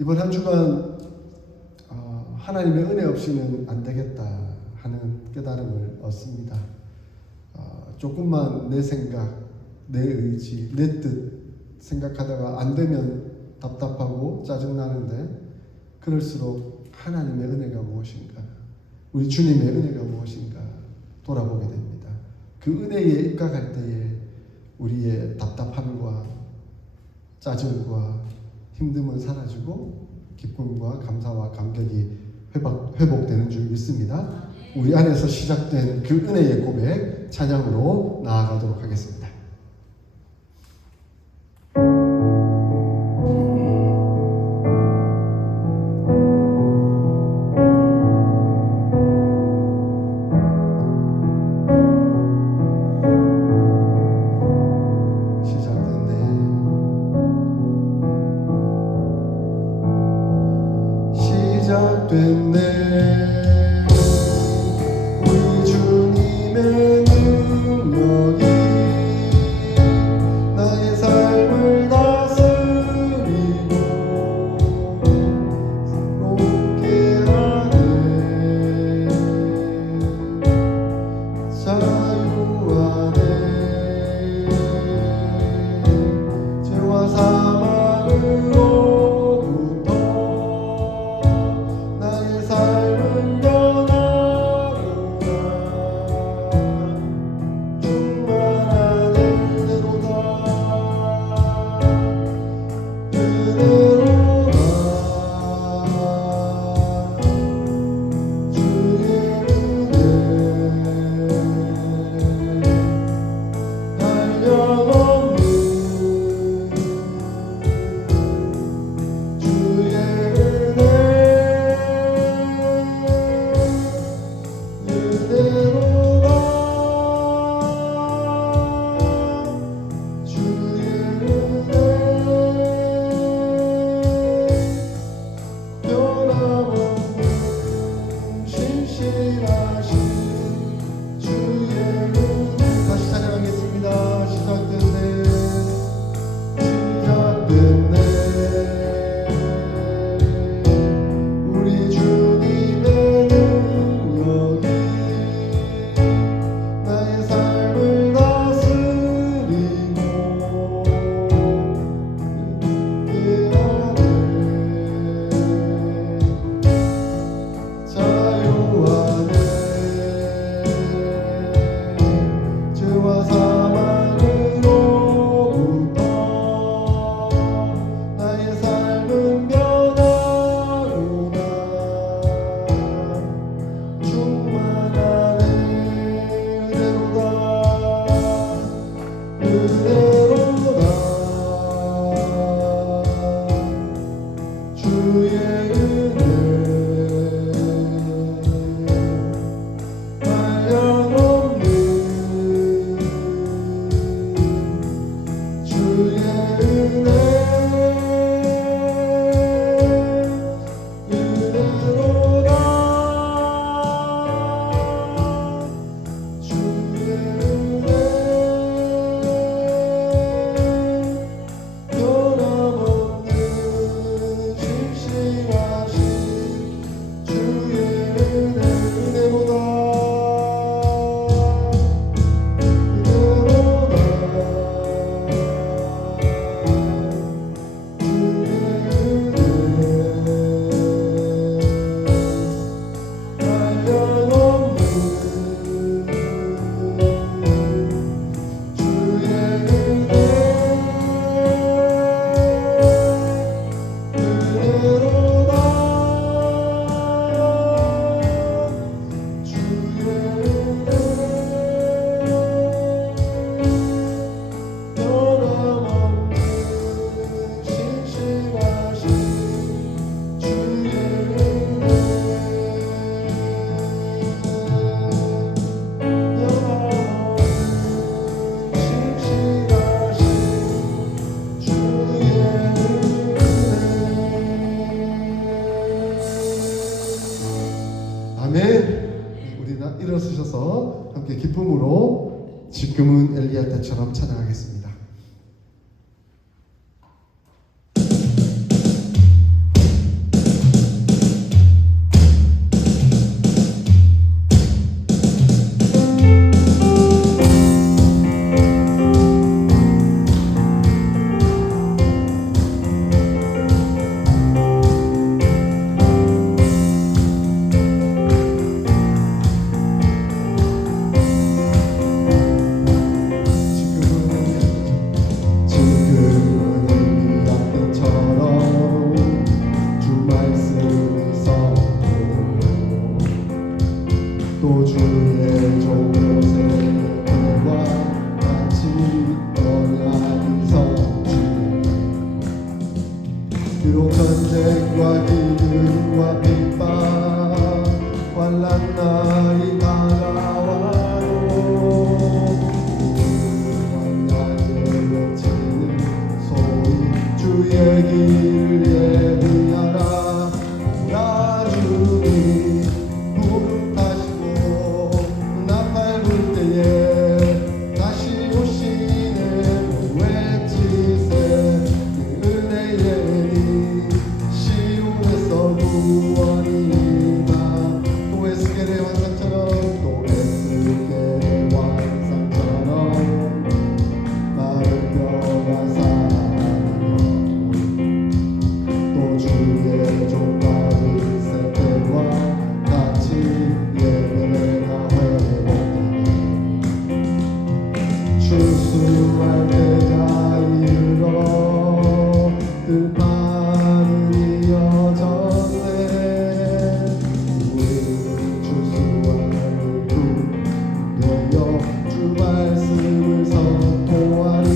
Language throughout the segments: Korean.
이번 한 주간 하나님의 은혜 없이는 안 되겠다 하는 깨달음을 얻습니다. 조금만 내 생각, 내 의지, 내 뜻 생각하다가 안 되면 답답하고 짜증나는데, 그럴수록 하나님의 은혜가 무엇인가, 우리 주님의 은혜가 무엇인가 돌아보게 됩니다. 그 은혜에 입각할 때에 우리의 답답함과 짜증과 힘듦은 사라지고 기쁨과 감사와 감격이 회복되는 줄 믿습니다. 우리 안에서 시작된 그 은혜의 고백, 찬양으로 나아가도록 하겠습니다. 시작됐네. 우리 주님의 능력이 나의 삶을 다스리고 새롭게 하네. 자유하네. 죄와 사망으로 일어서셔서 함께 기쁨으로 지금은 엘리야 때처럼 찬양하겠습니다. 비록 전쟁과 기근과 핍박 환난 날이 다가와도 환난을 외치는 소리 주의 길을 예비하라. 나 주님 무릎 타시고 나팔 불 때에 다시 오시네 외치세. 은혜의 시온에서 구원이다. 또 에스겔의 환상처럼 또 에스겔의 환상처럼 마른 뼈가 살아나며 또 주의 종말을 세대와 같이 예배가 회복되네. 추수할 때가 이르러 들판은 이어졌네. 우리는 추수할 그 되어 주 말씀을 선포하리.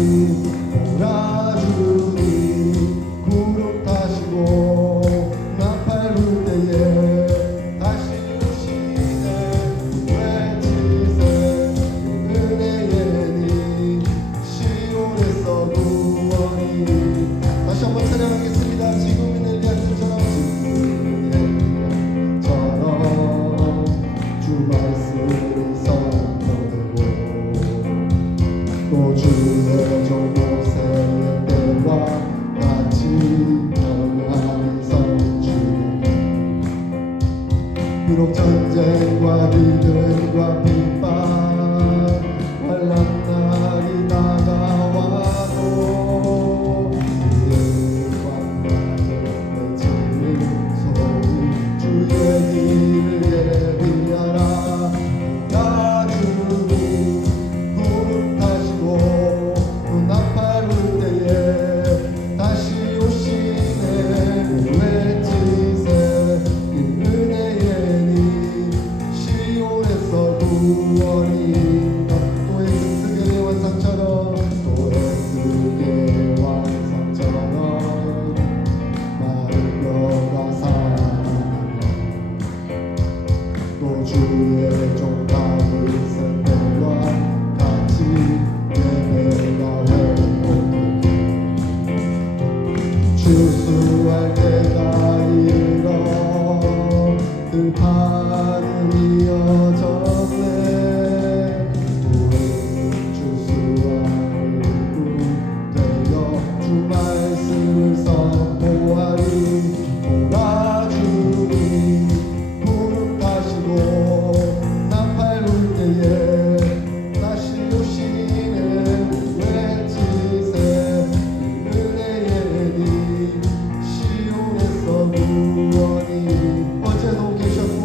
오라 주님 구름 타시고 나팔 불 때에 다시 오시네 외치세. 은혜의 님 시온에서 구원이. 다시 한번 찬양하겠습니다. 지금은 엘리야처럼 주 말씀이 선포되고 또 주의 종 모세의 때와 같이 평안히 성취되네. 비록 전쟁과 기근과 핍박 환난 날이 다가와도 우리의 환난을 외치는 소리 주의 길을 예비하라. 나 주님 구름 타시고 나팔 불 때에 다시 오시네 외치세. 은혜의 님 시온에서 구원이다. 또 에스겔의 환상처럼 또 에스겔의 환상처럼 마른 뼈가 살아나며 또 주의 종 다윗의 때와 같이 예배가 회복되네. 추수할 때가 이르러 들판은 이어졌네. 우리는 추수할 그 되어 주 말씀을 선포하리. 오라 주님 무릎 타시고 나팔 불 때에 다시 오시네 외치세. 은혜의 님 시온에서 구원이. 어제도 계셨고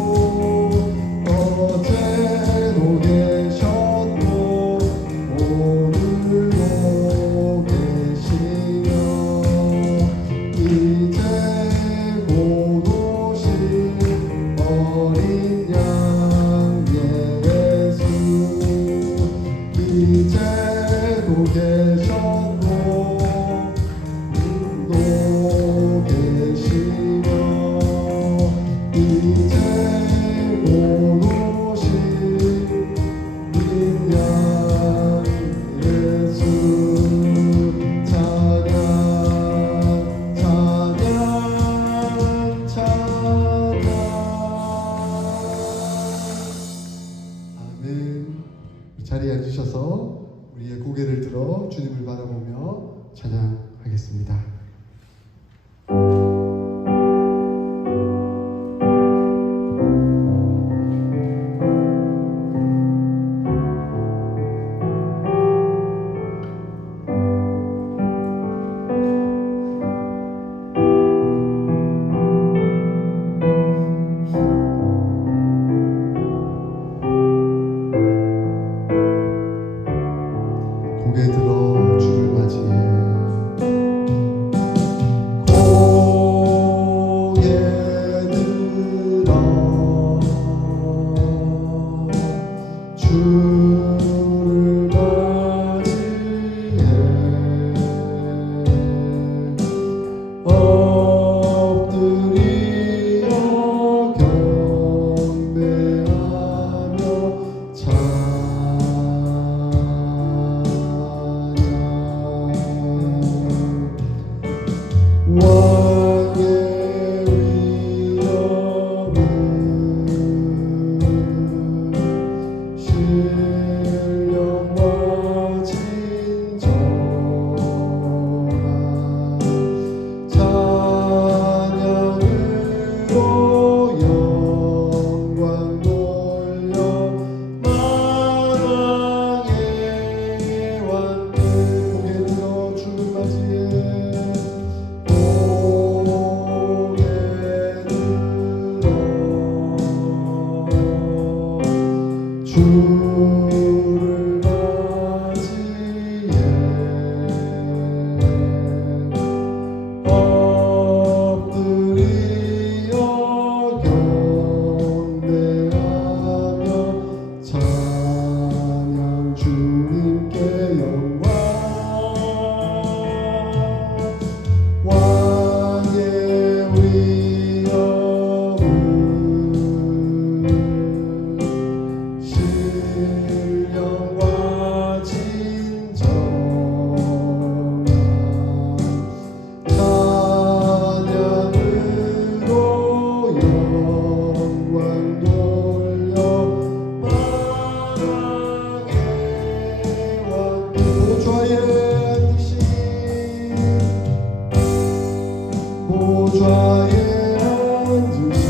보좌에 앉으신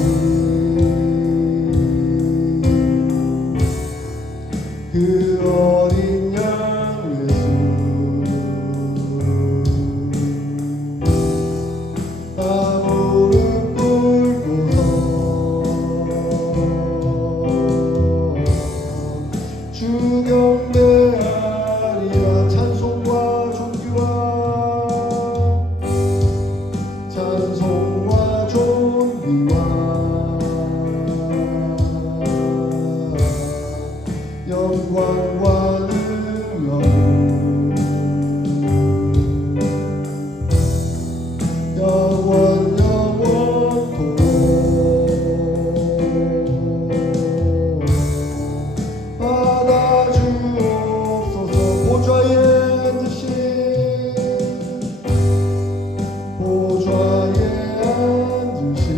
그 어린 양 예수 나 무릎 꿇고서 주 경배하리라 찬송과 존귀와 찬송과 존귀와 영광과 능력을 영원 영원토록 받아주옵소서. 보좌에 앉으신 보좌에 앉으신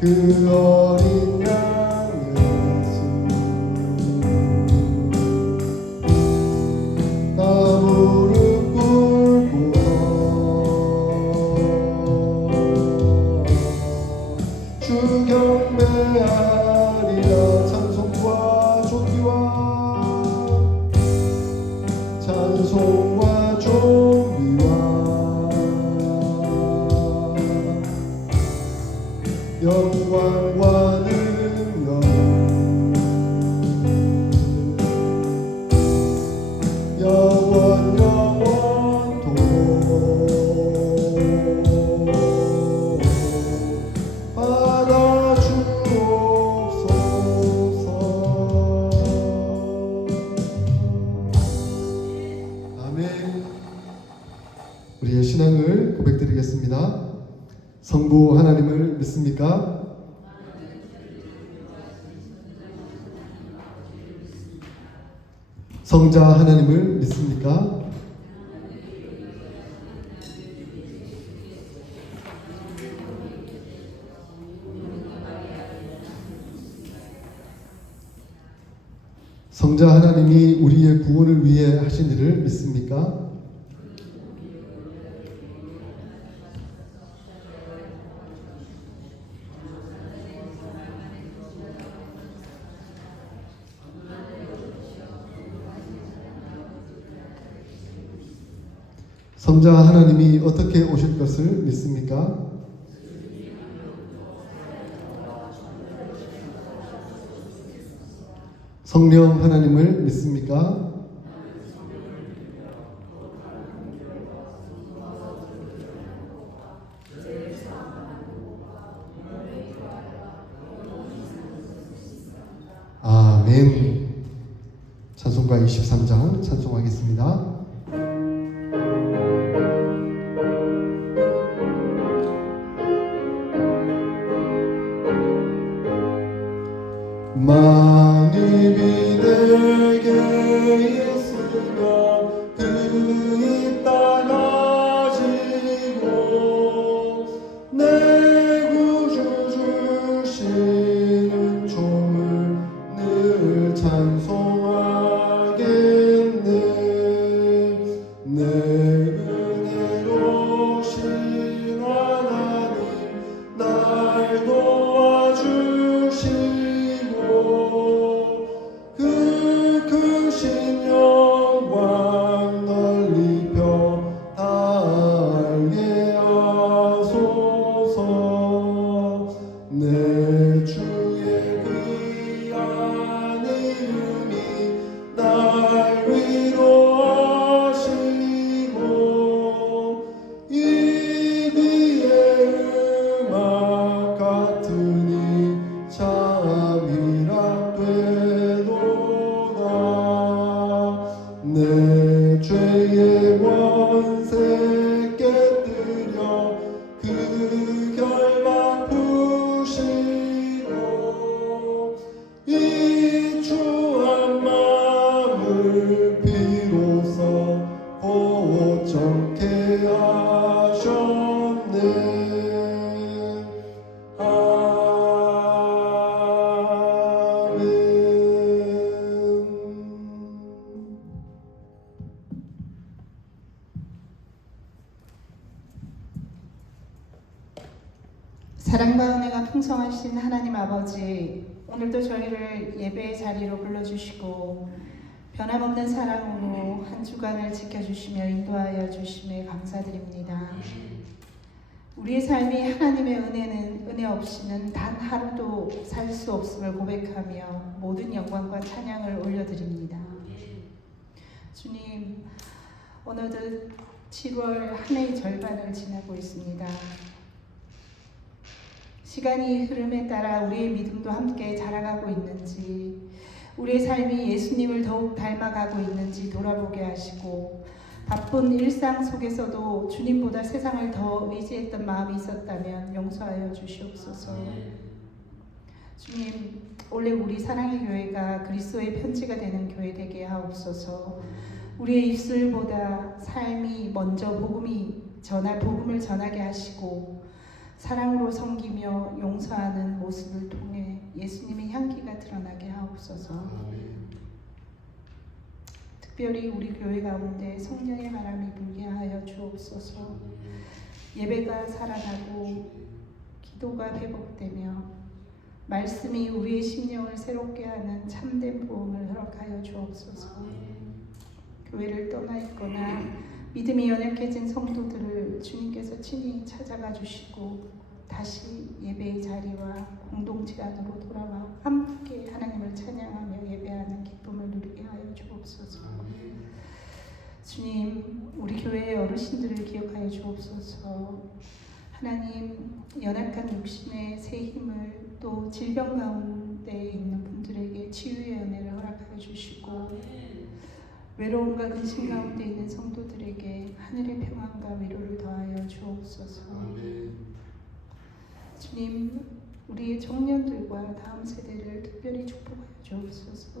그 어린 양 예수 나 무릎 꿇고서 주 경배하리라 찬송과 존귀와 찬송과 존귀와 영광과 능력을 영원 영원토록 받아주옵소서. 아멘. 우리의 신앙을 고백드리겠습니다. 성부 하나님을 믿습니까? 성자 하나님을 믿습니까? 성자 하나님이 우리의 구원을 위해 하신 일을 믿습니까? 성자 하나님이 어떻게 오실 것을 믿습니까? 성령 하나님을 믿습니까? 아멘. 찬송가 23장 찬송하겠습니다. 만입이 내게 있으며 그 입 닫아지고 내 구주 주시는 종을 늘 찬송하겠네. 내 은혜로우신 하나님 날 도와주시고 그 크신 영광 널리 펴 다 알게 하소서. 내 주의 귀한 이름이 날 위로하시고 이 귀의 음악 같으니 잠이라 되도다. 내 죄의 권세 깨뜨려 그 결박 푸시고 이 추한 마음을 비로소 고정케 하셨네. 아멘. 사랑과 은혜가 풍성하신 하나님 아버지, 오늘도 저희를 예배의 자리로 불러주시고 변함없는 사랑으로 한 주간을 지켜주시며 인도하여 주심에 감사드립니다. 우리의 삶이 하나님의 은혜 없이는 단 하루도 살 수 없음을 고백하며 모든 영광과 찬양을 올려드립니다. 주님, 어느덧 7월 한 해의 절반을 지나고 있습니다. 시간이 흐름에 따라 우리의 믿음도 함께 자라가고 있는지, 우리의 삶이 예수님을 더욱 닮아가고 있는지 돌아보게 하시고, 바쁜 일상 속에서도 주님보다 세상을 더 의지했던 마음이 있었다면 용서하여 주시옵소서. 주님, 올해 우리 사랑의 교회가 그리스도의 편지가 되는 교회 되게 하옵소서. 우리의 입술보다 삶이 먼저 복음을 전하게 하시고 사랑으로 섬기며 용서하는 모습을 통해 예수님의 향기가 드러나게 하옵소서. 특별히 우리 교회 가운데 성령의 바람이 불게 하여 주옵소서. 예배가 살아나고 기도가 회복되며 말씀이 우리의 심령을 새롭게 하는 참된 부흥을 허락하여 주옵소서. 교회를 떠나 있거나 믿음이 연약해진 성도들을 주님께서 친히 찾아가 주시고 다시 예배의 자리와 공동체 안으로 돌아와 함께 하나님을 찬양하며 예배하는 기쁨을 누리게 하여 주옵소서. 주님, 우리 교회의 어르신들을 기억하여 주옵소서. 하나님, 연약한 육신의 새 힘을 또 질병 가운데 있는 분들에게 치유의 은혜를 허락하여 주시고 외로움과 근심 가운데 있는 성도들에게 하늘의 평안과 위로를 더하여 주옵소서. 주님, 우리의 청년들과 다음 세대를 특별히 축복하여 주옵소서.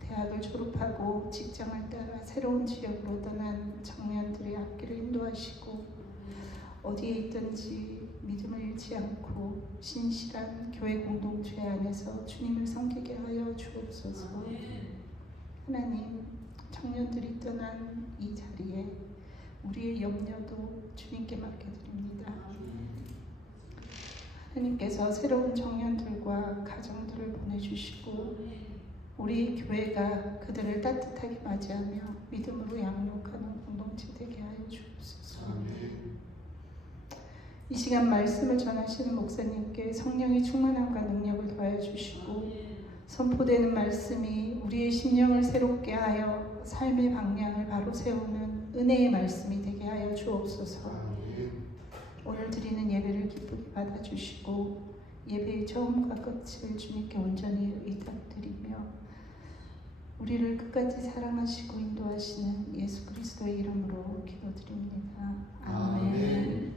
대학을 졸업하고 직장을 따라 새로운 지역으로 떠난 청년들의 앞길을 인도하시고 어디에 있든지 믿음을 잃지 않고 신실한 교회 공동체 안에서 주님을 섬기게 하여 주옵소서. 하나님, 청년들이 떠난 이 자리에 우리의 염려도 주님께 맡겨드립니다. 하나님께서 새로운 청년들과 가정들을 보내주시고 우리 교회가 그들을 따뜻하게 맞이하며 믿음으로 양육하는 공동체 되게 하여 주옵소서. 이 시간 말씀을 전하시는 목사님께 성령의 충만함과 능력을 더하여 주시고 선포되는 말씀이 우리의 심령을 새롭게 하여 삶의 방향을 바로 세우는 은혜의 말씀이 되게 하여 주옵소서. 오늘 드리는 예배를 기쁘게 받아주시고 예배의 처음과 끝을 주님께 온전히 의탁드리며 우리를 끝까지 사랑하시고 인도하시는 예수 그리스도의 이름으로 기도드립니다. 아멘.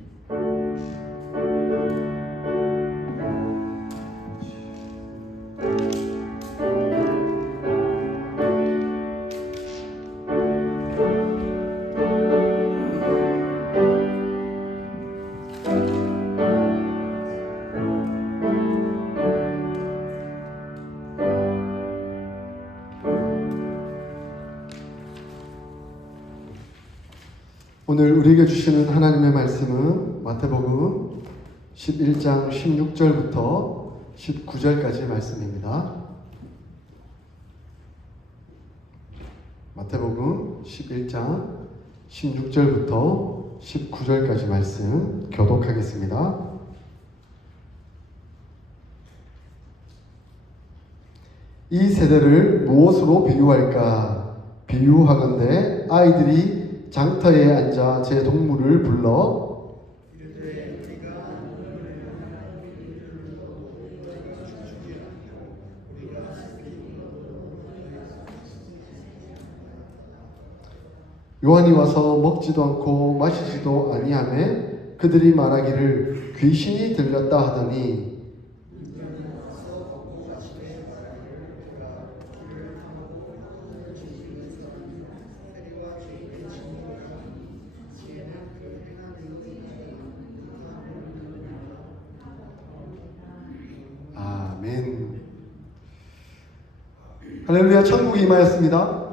오늘 우리에게 주시는 하나님의 말씀은 마태복음 11장 16절부터 19절까지 말씀입니다. 마태복음 11장 16절부터 19절까지 말씀 교독하겠습니다. 이 세대를 무엇으로 비유할까? 비유하건대 아이들이 장터에 앉아 제 동물을 불러 요한이 와서 먹지도 않고 마시지도 아니하매 그들이 말하기를 귀신이 들렸다 하더니 아멘. 할렐루야. 천국이 임하였습니다.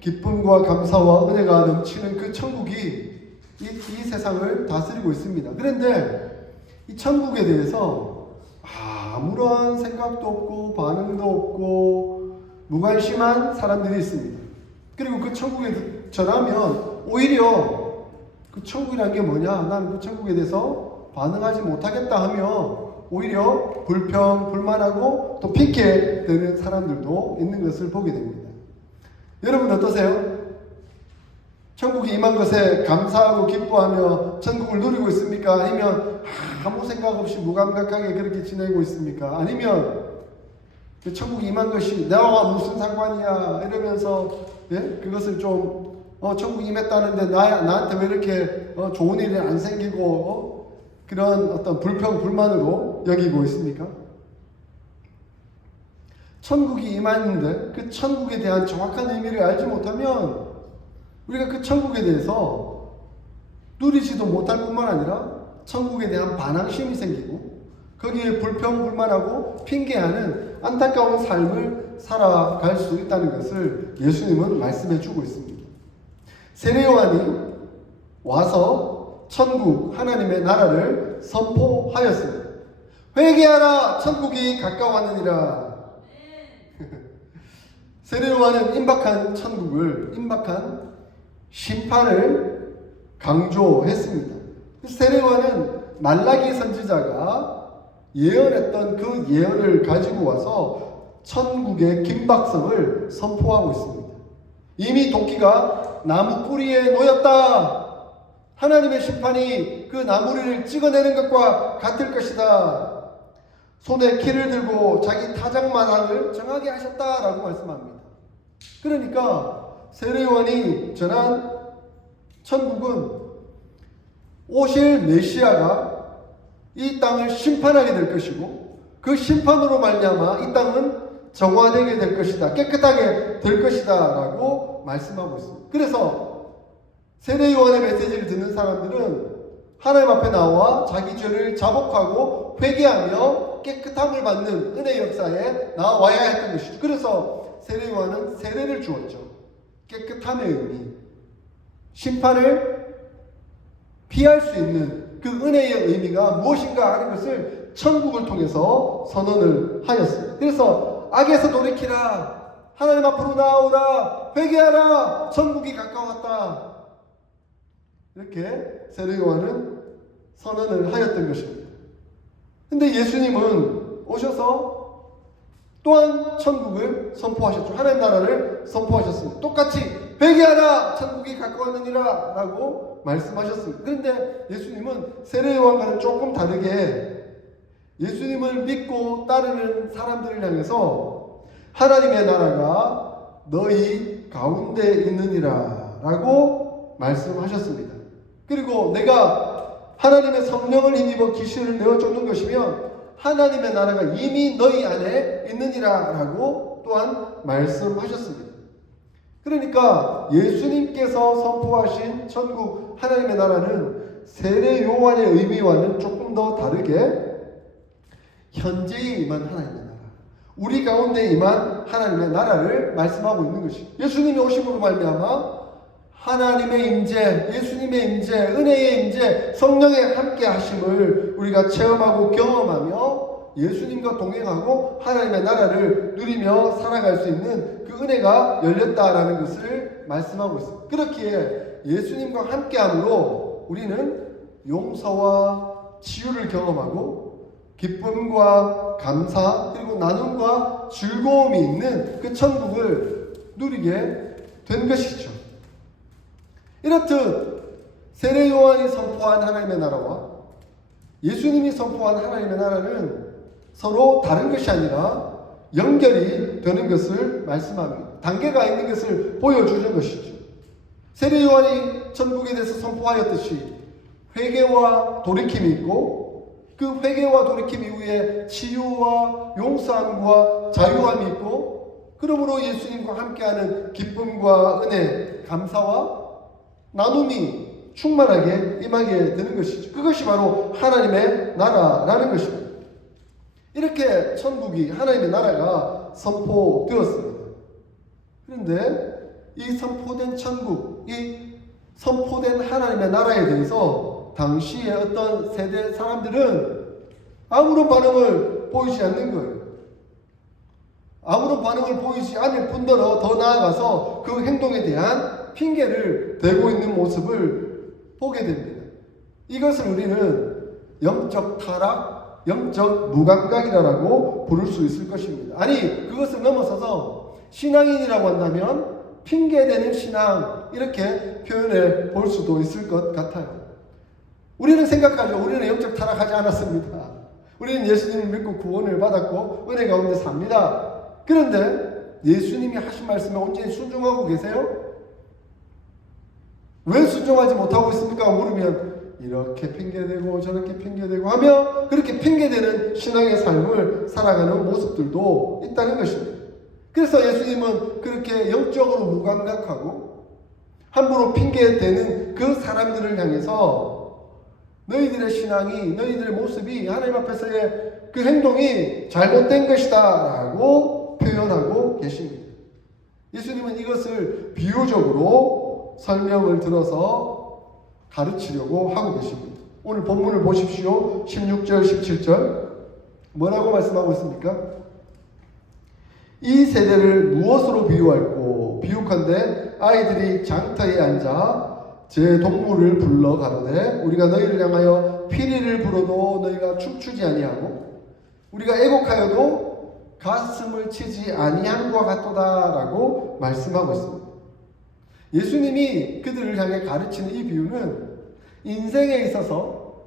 기쁨과 감사와 은혜가 넘치는 그 천국이 이 세상을 다스리고 있습니다. 그런데 이 천국에 대해서 아무런 생각도 없고 반응도 없고 무관심한 사람들이 있습니다. 그리고 그 천국에 전하면 오히려 그 천국이란 게 뭐냐, 나는 그 천국에 대해서 반응하지 못하겠다 하며 오히려 불평, 불만하고 또 핑계대는 사람들도 있는 것을 보게 됩니다. 여러분 어떠세요? 천국이 임한 것에 감사하고 기뻐하며 천국을 누리고 있습니까? 아니면 아무 생각 없이 무감각하게 그렇게 지내고 있습니까? 아니면 그 천국이 임한 것이 나와 무슨 상관이야 이러면서 그것을 좀 천국이 임했다는데 나한테 왜 이렇게 좋은 일이 안 생기고 그런 어떤 불평 불만으로 여기고 있습니까? 천국이 임했는데 그 천국에 대한 정확한 의미를 알지 못하면 우리가 그 천국에 대해서 누리지도 못할 뿐만 아니라 천국에 대한 반항심이 생기고 거기에 불평불만하고 핑계하는 안타까운 삶을 살아갈 수 있다는 것을 예수님은 말씀해 주고 있습니다. 세례 요한이 와서 천국 하나님의 나라를 선포하였습니다. 회개하라, 천국이 가까웠느니라. 세례 요한은 임박한 천국을, 임박한 심판을 강조했습니다. 세례 요한은 말라기 선지자가 예언했던 그 예언을 가지고 와서 천국의 긴박성을 선포하고 있습니다. 이미 도끼가 나무 뿌리에 놓였다. 하나님의 심판이 그 나무를 찍어내는 것과 같을 것이다. 손에 키를 들고 자기 타작마당을 정하게 하셨다라고 말씀합니다. 그러니까 세례 요한이 전한 천국은 오실 메시아가 이 땅을 심판하게 될 것이고 그 심판으로 말미암아 이 땅은 정화되게 될 것이다, 깨끗하게 될 것이다 라고 말씀하고 있습니다. 그래서 세례 요한의 메시지를 듣는 사람들은 하나님 앞에 나와 자기 죄를 자복하고 회개하며 깨끗함을 받는 은혜 역사에 나와야 했던 것이죠. 그래서 세례 요한은 세례를 주었죠. 깨끗함의 의미, 심판을 피할 수 있는 그 은혜의 의미가 무엇인가 하는 것을 천국을 통해서 선언을 하였습니다. 그래서 악에서 돌이키라, 하나님 앞으로 나오라, 회개하라, 천국이 가까웠다, 이렇게 세례 요한은 선언을 하였던 것입니다. 근데 예수님은 오셔서 또한 천국을 선포하셨죠. 하나님 나라를 선포하셨습니다. 똑같이 회개하라, 천국이 가까웠느니라 라고 말씀하셨습니다. 그런데 예수님은 세례 요한과는 조금 다르게 예수님을 믿고 따르는 사람들을 향해서 하나님의 나라가 너희 가운데 있느니라 라고 말씀하셨습니다. 그리고 내가 하나님의 성령을 힘입어 계시를 내어 쫓는 것이면 하나님의 나라가 이미 너희 안에 있느니라 라고 또한 말씀하셨습니다. 그러니까 예수님께서 선포하신 천국 하나님의 나라는 세례 요한의 의미와는 조금 더 다르게 현재에 임한 하나님의 나라, 우리 가운데 임한 하나님의 나라를 말씀하고 있는 것이 예수님이 오심으로 말미암아 하나님의 임재, 예수님의 임재, 은혜의 임재, 성령의 함께 하심을 우리가 체험하고 경험하며 예수님과 동행하고 하나님의 나라를 누리며 살아갈 수 있는 그 은혜가 열렸다라는 것을 말씀하고 있습니다. 그렇기에 예수님과 함께함으로 우리는 용서와 치유를 경험하고 기쁨과 감사 그리고 나눔과 즐거움이 있는 그 천국을 누리게 된 것이죠. 이렇듯 세례 요한이 선포한 하나님의 나라와 예수님이 선포한 하나님의 나라는 서로 다른 것이 아니라 연결이 되는 것을 말씀합니다. 단계가 있는 것을 보여주는 것이죠. 세례 요한이 천국에 대해서 선포하였듯이 회개와 돌이킴이 있고 그 회개와 돌이킴 이후에 치유와 용서함과 자유함이 있고 그러므로 예수님과 함께하는 기쁨과 은혜, 감사와 나눔이 충만하게 임하게 되는 것이죠. 그것이 바로 하나님의 나라라는 것입니다. 이렇게 천국이 하나님의 나라가 선포되었습니다. 그런데 이 선포된 천국, 이 선포된 하나님의 나라에 대해서 당시의 어떤 세대 사람들은 아무런 반응을 보이지 않는 거예요. 아무런 반응을 보이지 않을 뿐더러 더 나아가서 그 행동에 대한 핑계를 대고 있는 모습을 보게 됩니다. 이것을 우리는 영적 타락, 영적 무감각이라고 부를 수 있을 것입니다. 아니, 그것을 넘어서서 신앙인이라고 한다면 핑계대는 신앙, 이렇게 표현해 볼 수도 있을 것 같아요. 우리는 생각하죠. 우리는 영적 타락하지 않았습니다. 우리는 예수님을 믿고 구원을 받았고 은혜 가운데 삽니다. 그런데 예수님이 하신 말씀에 온전히 순종하고 계세요? 왜 순종하지 못하고 있습니까? 물으면 이렇게 핑계대고 저렇게 핑계대고 하며 그렇게 핑계대는 신앙의 삶을 살아가는 모습들도 있다는 것입니다. 그래서 예수님은 그렇게 영적으로 무감각하고 함부로 핑계대는 그 사람들을 향해서 너희들의 신앙이, 너희들의 모습이 하나님 앞에서의 그 행동이 잘못된 것이다 라고 표현하고 계십니다. 예수님은 이것을 비유적으로 설명을 들어서 가르치려고 하고 계십니다. 오늘 본문을 보십시오. 16절, 17절 뭐라고 말씀하고 있습니까? 이 세대를 무엇으로 비유할꼬? 비유컨대 아이들이 장터에 앉아 제 동물을 불러 가로되 우리가 너희를 향하여 피리를 불어도 너희가 춤추지 아니하고 우리가 애곡하여도 가슴을 치지 아니함과 같도다라고 말씀하고 있습니다. 예수님이 그들을 향해 가르치는 이 비유는 인생에 있어서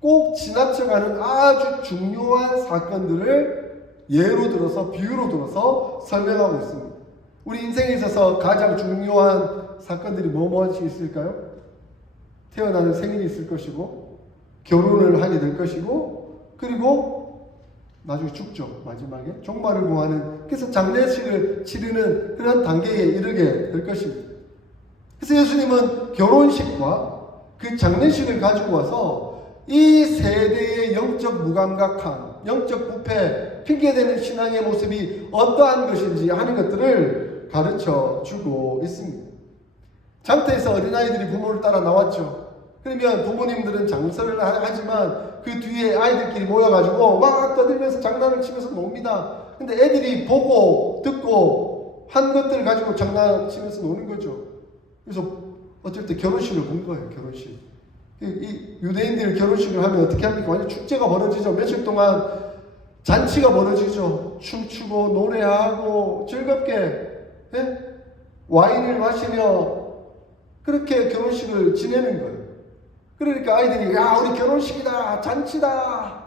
꼭 지나쳐가는 아주 중요한 사건들을 예로 들어서 비유로 들어서 설명하고 있습니다. 우리 인생에 있어서 가장 중요한 사건들이 뭐뭐지 있을까요? 태어나는 생일이 있을 것이고 결혼을 하게 될 것이고 그리고 나중에 죽죠. 마지막에 종말을 구하는 그래서 장례식을 치르는 그런 단계에 이르게 될 것입니다. 그래서 예수님은 결혼식과 그 장례식을 가지고 와서 이 세대의 영적 무감각함, 영적 부패, 핑계대는 신앙의 모습이 어떠한 것인지 하는 것들을 가르쳐 주고 있습니다. 장터에서 어린아이들이 부모를 따라 나왔죠. 그러면 부모님들은 장사를 하지만 그 뒤에 아이들끼리 모여가지고 막 떠들면서 장난을 치면서 놉니다. 근데 애들이 보고 듣고 한 것들 가지고 장난치면서 노는 거죠. 그래서 어쩔 때 결혼식을 본 거예요. 결혼식. 이 유대인들 결혼식을 하면 어떻게 합니까? 완전 축제가 벌어지죠. 며칠 동안 잔치가 벌어지죠. 춤추고 노래하고 즐겁게 예? 와인을 마시며 그렇게 결혼식을 지내는 거예요. 그러니까 아이들이 야 우리 결혼식이다 잔치다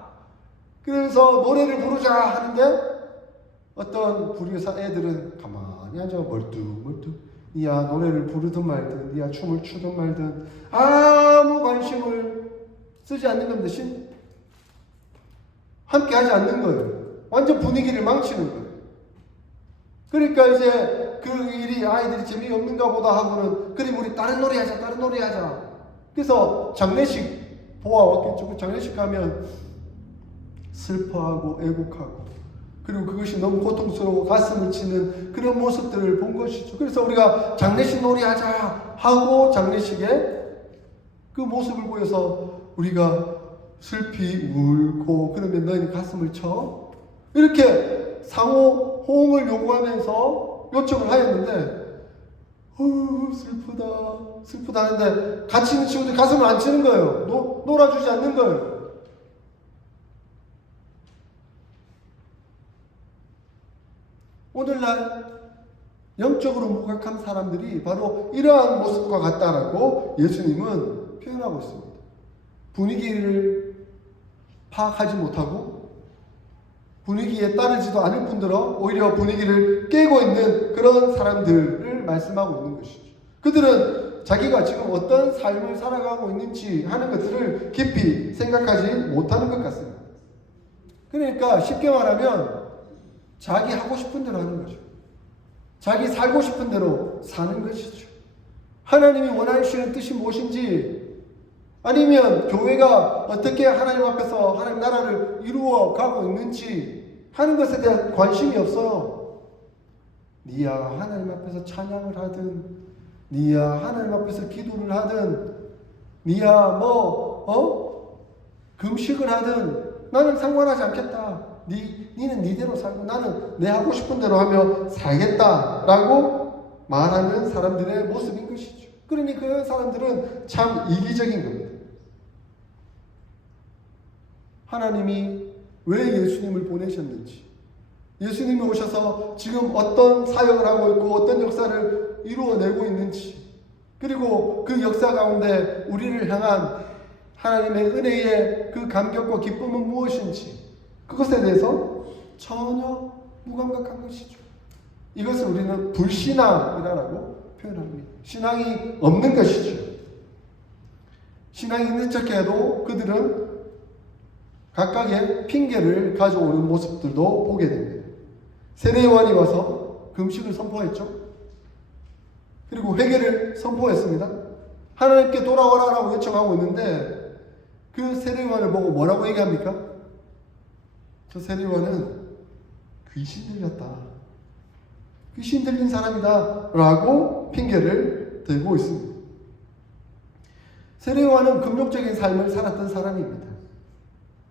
그래서 노래를 부르자 하는데 어떤 불의사 애들은 가만히 앉아 멀뚱멀뚱 이야 노래를 부르든 말든 이야 춤을 추든 말든 아무 관심을 쓰지 않는 건 대신 함께 하지 않는 거예요. 완전 분위기를 망치는 거예요. 그러니까 이제 그 일이 아이들이 재미없는가 보다 하고는 그럼 우리 다른 노래 하자. 그래서 장례식 보아왔겠죠. 그 장례식 가면 슬퍼하고 애곡하고 그리고 그것이 너무 고통스러워 가슴을 치는 그런 모습들을 본 것이죠. 그래서 우리가 장례식 놀이하자 하고 장례식에 그 모습을 보여서 우리가 슬피 울고 그러면 너희는 가슴을 쳐 이렇게 상호 호응을 요구하면서 요청을 하였는데 슬프다 하는데 같이 있는 친구들이 가슴을 안 치는 거예요. 놀아주지 않는 거예요. 오늘날 영적으로 무감각한 사람들이 바로 이러한 모습과 같다라고 예수님은 표현하고 있습니다. 분위기를 파악하지 못하고 분위기에 따르지도 않을 뿐더러 오히려 분위기를 깨고 있는 그런 사람들을 말씀하고 있는 것이죠. 그들은 자기가 지금 어떤 삶을 살아가고 있는지 하는 것들을 깊이 생각하지 못하는 것 같습니다. 그러니까 쉽게 말하면 자기 하고 싶은 대로 하는 거죠. 자기 살고 싶은 대로 사는 것이죠. 하나님이 원하시는 뜻이 무엇인지 아니면 교회가 어떻게 하나님 앞에서 하나님 나라를 이루어 가고 있는지 하는 것에 대한 관심이 없어요. 니야 하나님 앞에서 찬양을 하든 니야 하나님 앞에서 기도를 하든 니야 금식을 하든 나는 상관하지 않겠다. 니는 니대로 살고 나는 내 하고 싶은 대로 하며 살겠다라고 말하는 사람들의 모습인 것이죠. 그러니 그 사람들은 참 이기적인 겁니다. 하나님이 왜 예수님을 보내셨는지, 예수님이 오셔서 지금 어떤 사역을 하고 있고 어떤 역사를 이루어내고 있는지, 그리고 그 역사 가운데 우리를 향한 하나님의 은혜의 그 감격과 기쁨은 무엇인지, 그것에 대해서 전혀 무감각한 것이죠. 이것을 우리는 불신앙이라고 표현합니다. 신앙이 없는 것이죠. 신앙이 있는 척해도 그들은 각각의 핑계를 가져오는 모습들도 보게 됩니다. 세례요한이 와서 금식을 선포했죠. 그리고 회개를 선포했습니다. 하나님께 돌아오라라고 요청하고 있는데 그 세례요한을 보고 뭐라고 얘기합니까? 저 세례요한은 귀신 들렸다. 귀신 들린 사람이다 라고 핑계를 대고 있습니다. 세례요한은 금욕적인 삶을 살았던 사람입니다.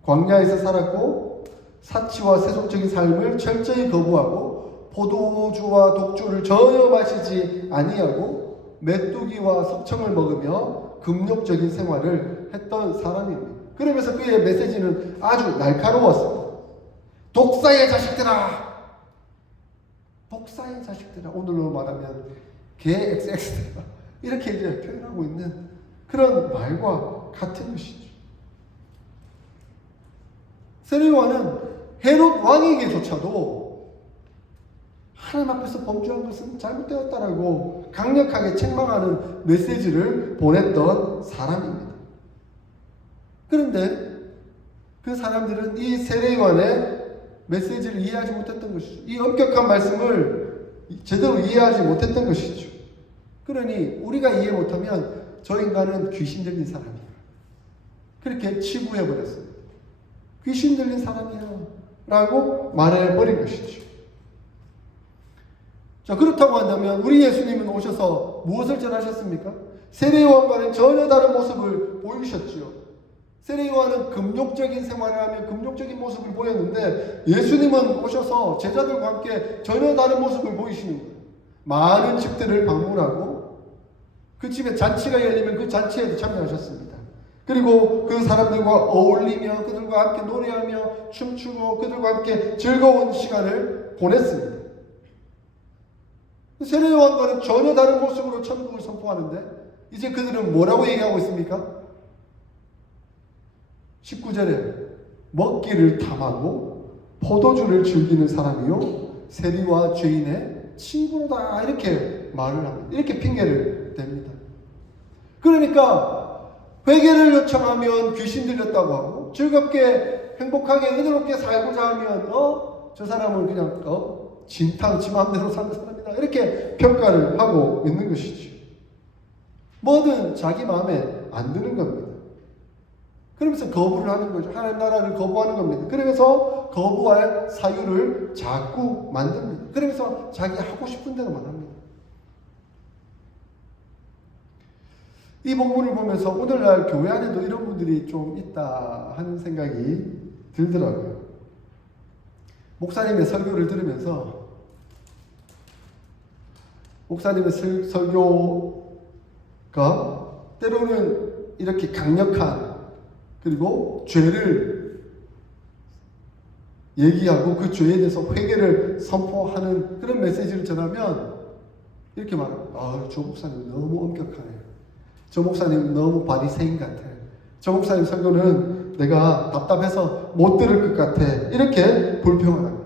광야에서 살았고 사치와 세속적인 삶을 철저히 거부하고 포도주와 독주를 전혀 마시지 아니하고 메뚜기와 석청을 먹으며 금욕적인 생활을 했던 사람입니다. 그러면서 그의 메시지는 아주 날카로웠습니다. 독사의 자식들아! 독사의 자식들아! 오늘로 말하면 개 XX들아! 이렇게 이제 표현하고 있는 그런 말과 같은 것이죠. 세례요한은 헤롯 왕에게조차도 하나님 앞에서 범죄한 것은 잘못되었다라고 강력하게 책망하는 메시지를 보냈던 사람입니다. 그런데 그 사람들은 이 세례요한의 메시지를 이해하지 못했던 것이죠. 이 엄격한 말씀을 제대로 이해하지 못했던 것이죠. 그러니 우리가 이해 못하면 저 인간은 귀신 들린 사람이야. 그렇게 치부해버렸습니다. 귀신 들린 사람이야 라고 말해버린 것이죠. 자, 그렇다고 한다면 우리 예수님은 오셔서 무엇을 전하셨습니까? 세례요한과는 전혀 다른 모습을 보이셨지요. 세례요한은 금욕적인 생활을 하며 금욕적인 모습을 보였는데 예수님은 오셔서 제자들과 함께 전혀 다른 모습을 보이시는 거예요. 많은 집들을 방문하고 그 집에 잔치가 열리면 그 잔치에도 참여하셨습니다. 그리고 그 사람들과 어울리며 그들과 함께 노래하며 춤추고 그들과 함께 즐거운 시간을 보냈습니다. 세례요한과는 전혀 다른 모습으로 천국을 선포하는데 이제 그들은 뭐라고 얘기하고 있습니까? 19절에 먹기를 탐하고 포도주를 즐기는 사람이요 세리와 죄인의 친구로다 이렇게 말을 합니다. 이렇게 핑계를 댑니다. 그러니까 회개를 요청하면 귀신 들렸다고 하고 즐겁게 행복하게 은혜롭게 살고자 하면 저 사람은 그냥 진탕 지 마음대로 사는 사람이다 이렇게 평가를 하고 있는 것이죠. 뭐든 자기 마음에 안 드는 겁니다. 그러면서 거부를 하는 거죠. 하나님 나라를 거부하는 겁니다. 그러면서 거부할 사유를 자꾸 만듭니다. 그러면서 자기 하고 싶은 대로만 합니다. 이 본문을 보면서 오늘날 교회 안에도 이런 분들이 좀 있다 하는 생각이 들더라고요. 목사님의 설교를 들으면서 목사님의 설교가 때로는 이렇게 강력한 그리고 죄를 얘기하고 그 죄에 대해서 회개를 선포하는 그런 메시지를 전하면 이렇게 말합니다. 저 목사님 너무 엄격하네요. 저 목사님 너무 바리새인 같아. 저 목사님 설교는 내가 답답해서 못 들을 것 같아. 이렇게 불평을 합니다.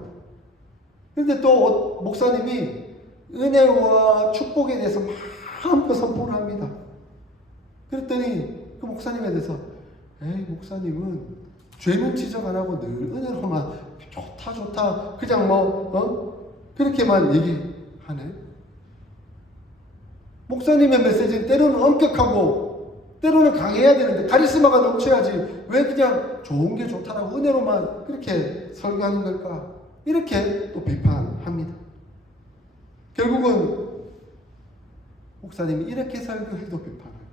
그런데 또 목사님이 은혜와 축복에 대해서 마음껏 선포를 합니다. 그랬더니 그 목사님에 대해서 목사님은 죄는 지적 안 하고 늘 은혜로만 좋다 그냥 그렇게만 얘기하네. 목사님의 메시지는 때로는 엄격하고 때로는 강해야 되는데 카리스마가 넘쳐야지 왜 그냥 좋은 게 좋다라고 은혜로만 그렇게 설교하는 걸까? 이렇게 또 비판합니다. 결국은 목사님이 이렇게 설교해도 비판해요.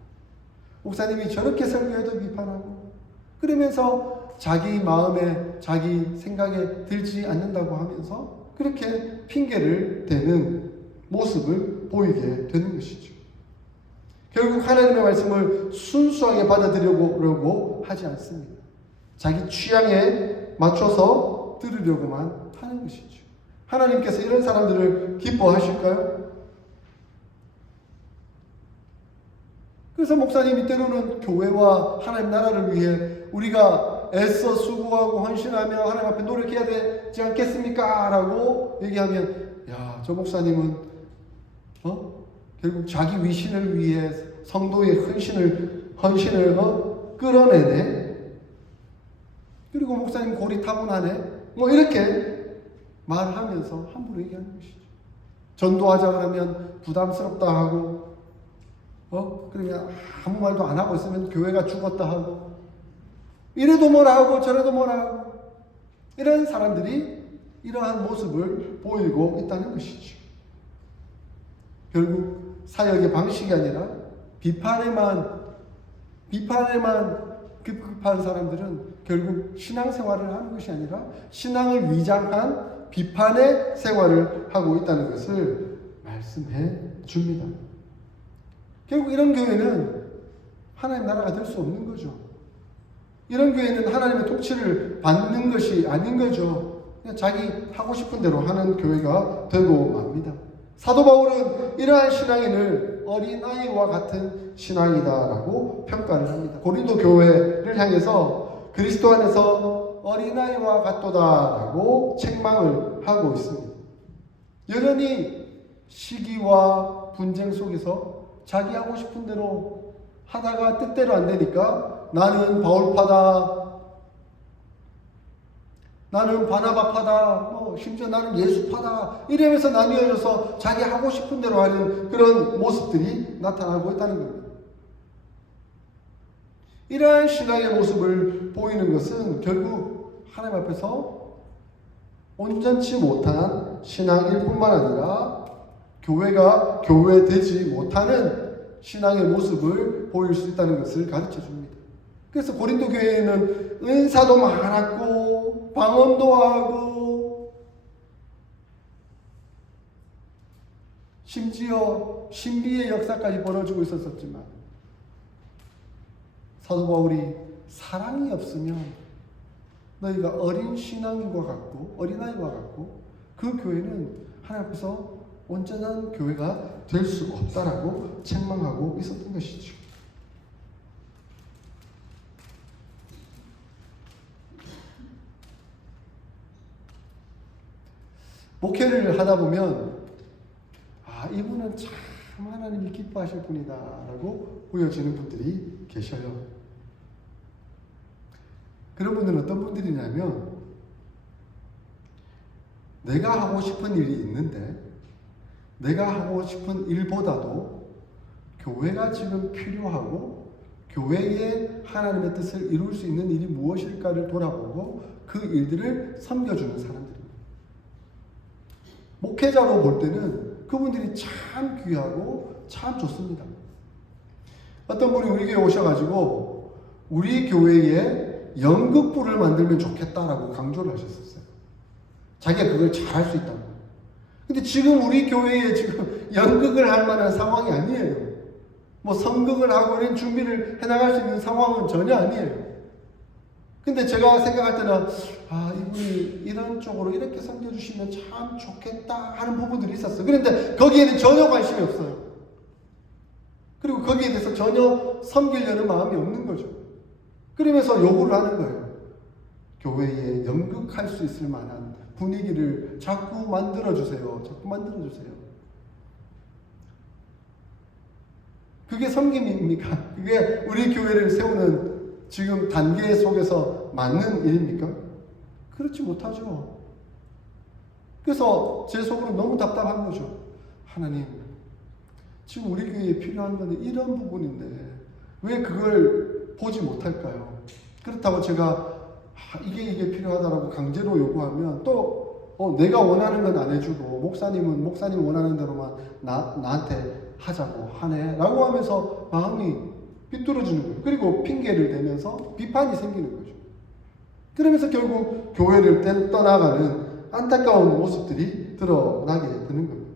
목사님이 저렇게 설교해도 비판하고, 그러면서 자기 마음에 자기 생각에 들지 않는다고 하면서 그렇게 핑계를 대는 모습을 보이게 되는 것이죠. 결국 하나님의 말씀을 순수하게 받아들이려고 하지 않습니다. 자기 취향에 맞춰서 들으려고만 하는 것이죠. 하나님께서 이런 사람들을 기뻐하실까요? 그래서 목사님이 때로는 교회와 하나님 나라를 위해 우리가 애써 수고하고 헌신하며 하나님 앞에 노력해야 되지 않겠습니까? 라고 얘기하면, 야, 저 목사님은 결국 자기 위신을 위해 성도의 헌신을 끌어내네. 그리고 목사님 골이 타고나네. 뭐 이렇게 말하면서 함부로 얘기하는 것이죠. 전도하자 그러면 부담스럽다 하고, 그러면 아무 말도 안 하고 있으면 교회가 죽었다 하고, 이래도 뭐라 하고 저래도 뭐라 하고, 이런 사람들이 이러한 모습을 보이고 있다는 것이죠. 결국 사역의 방식이 아니라 비판에만 급급한 사람들은 결국 신앙생활을 하는 것이 아니라 신앙을 위장한 비판의 생활을 하고 있다는 것을 말씀해 줍니다. 결국 이런 교회는 하나님 나라가 될 수 없는 거죠. 이런 교회는 하나님의 통치를 받는 것이 아닌 거죠. 그냥 자기 하고 싶은 대로 하는 교회가 되고 맙니다. 사도 바울은 이러한 신앙인을 어린아이와 같은 신앙이다라고 평가를 합니다. 고린도 교회를 향해서 그리스도 안에서 어린아이와 같도다라고 책망을 하고 있습니다. 여전히 시기와 분쟁 속에서 자기 하고 싶은 대로 하다가 뜻대로 안 되니까 나는 바울파다, 나는 바나바파다, 심지어 나는 예수파다, 이러면서 나뉘어져서 자기 하고 싶은 대로 하는 그런 모습들이 나타나고 있다는 겁니다. 이러한 신앙의 모습을 보이는 것은 결국 하나님 앞에서 온전치 못한 신앙일 뿐만 아니라 교회가 교회되지 못하는 신앙의 모습을 보일 수 있다는 것을 가르쳐 줍니다. 그래서 고린도 교회에는 은사도 많았고 방언도 하고 심지어 신비의 역사까지 벌어지고 있었지만 사도 바울이 사랑이 없으면 너희가 어린 신앙인과 같고 어린아이와 같고 그 교회는 하나님 앞에서 온전한 교회가 될 수 없다라고 책망하고 있었던 것이죠. 목회를 하다 보면 이분은 참 하나님이 기뻐하실 분이다 라고 보여지는 분들이 계셔요. 그런 분들은 어떤 분들이냐면 내가 하고 싶은 일이 있는데 내가 하고 싶은 일보다도 교회가 지금 필요하고 교회의 하나님의 뜻을 이룰 수 있는 일이 무엇일까를 돌아보고 그 일들을 섬겨주는 사람들입니다. 목회자로 볼 때는 그분들이 참 귀하고 참 좋습니다. 어떤 분이 우리 교회에 오셔가지고 우리 교회에 연극부를 만들면 좋겠다라고 강조를 하셨었어요. 자기가 그걸 잘할 수 있다고. 근데 지금 우리 교회에 지금 연극을 할 만한 상황이 아니에요. 뭐 성극을 하고 이런 준비를 해나갈 수 있는 상황은 전혀 아니에요. 근데 제가 생각할 때는 이분이 이런 쪽으로 이렇게 섬겨주시면 참 좋겠다 하는 부분들이 있었어요. 그런데 거기에는 전혀 관심이 없어요. 그리고 거기에 대해서 전혀 섬기려는 마음이 없는 거죠. 그러면서 요구를 하는 거예요. 교회에 연극할 수 있을 만한 분위기를 자꾸 만들어주세요. 자꾸 만들어주세요. 그게 섬김입니까? 그게 우리 교회를 세우는 지금 단계 속에서 맞는 일입니까? 그렇지 못하죠. 그래서 제 속으로 너무 답답한 거죠. 하나님, 지금 우리 교회에 필요한 건 이런 부분인데 왜 그걸 보지 못할까요? 그렇다고 제가 이게 필요하다라고 강제로 요구하면 또 내가 원하는 건 안 해주고 목사님은 목사님 원하는 대로만 나한테 하자고 하네 라고 하면서 마음이 비뚤어지는 거예요. 그리고 핑계를 대면서 비판이 생기는 거죠. 그러면서 결국 교회를 떠나가는 안타까운 모습들이 드러나게 되는 겁니다.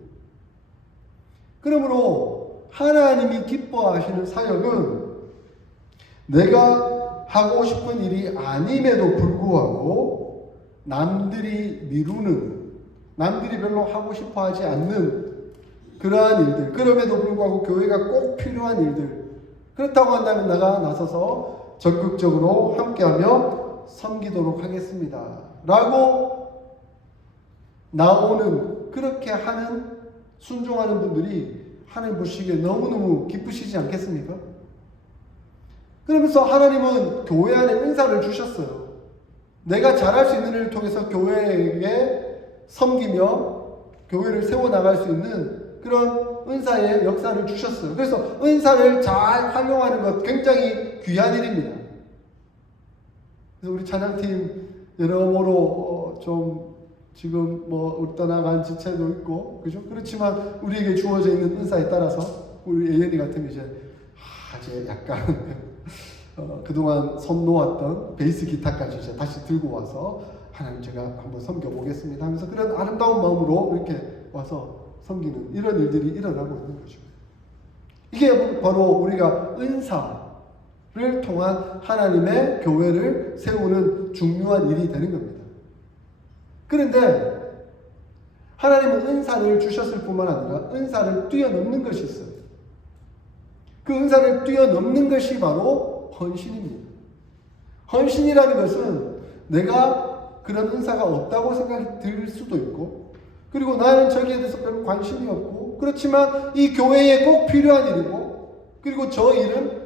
그러므로 하나님이 기뻐하시는 사역은 내가 하고 싶은 일이 아님에도 불구하고 남들이 미루는, 남들이 별로 하고 싶어 하지 않는 그러한 일들, 그럼에도 불구하고 교회가 꼭 필요한 일들, 그렇다고 한다면 내가 나서서 적극적으로 함께하며 섬기도록 하겠습니다 라고 나오는, 그렇게 하는, 순종하는 분들이 하나님 보시기에 너무너무 기쁘시지 않겠습니까? 그러면서 하나님은 교회 안에 은사를 주셨어요. 내가 잘할 수 있는 일을 통해서 교회에게 섬기며 교회를 세워나갈 수 있는 그런 은사의 역사를 주셨어요. 그래서 은사를 잘 활용하는 것 굉장히 귀한 일입니다. 그래서 우리 찬양팀 여러모로 좀 지금 뭐 떠나간 지체도 있고, 그죠? 그렇지만 우리에게 주어져 있는 은사에 따라서 우리 예연이 같으면 이제 약간 그동안 손 놓았던 베이스 기타까지 이제 다시 들고 와서 하나님 제가 한번 섬겨보겠습니다 하면서 그런 아름다운 마음으로 이렇게 와서 섬기는 이런 일들이 일어나고 있는 거죠. 이게 바로 우리가 은사를 통한 하나님의 교회를 세우는 중요한 일이 되는 겁니다. 그런데 하나님은 은사를 주셨을 뿐만 아니라 은사를 뛰어넘는 것이 있어요. 그 은사를 뛰어넘는 것이 바로 헌신입니다. 헌신이라는 것은 내가 그런 은사가 없다고 생각이 들 수도 있고, 그리고 나는 저기에 대해서 별로 관심이 없고, 그렇지만 이 교회에 꼭 필요한 일이고, 그리고 저 일은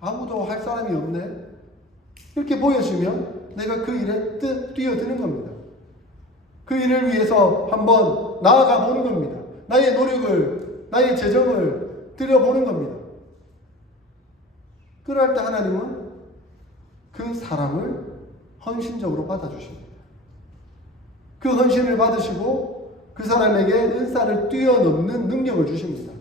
아무도 할 사람이 없네, 이렇게 보여지면 내가 그 일에 뛰어드는 겁니다. 그 일을 위해서 한번 나아가 보는 겁니다. 나의 노력을, 나의 재정을 들여보는 겁니다. 그럴 때 하나님은 그 사람을 헌신적으로 받아주십니다. 그 헌신을 받으시고 그 사람에게 은사를 뛰어넘는 능력을 주십니다.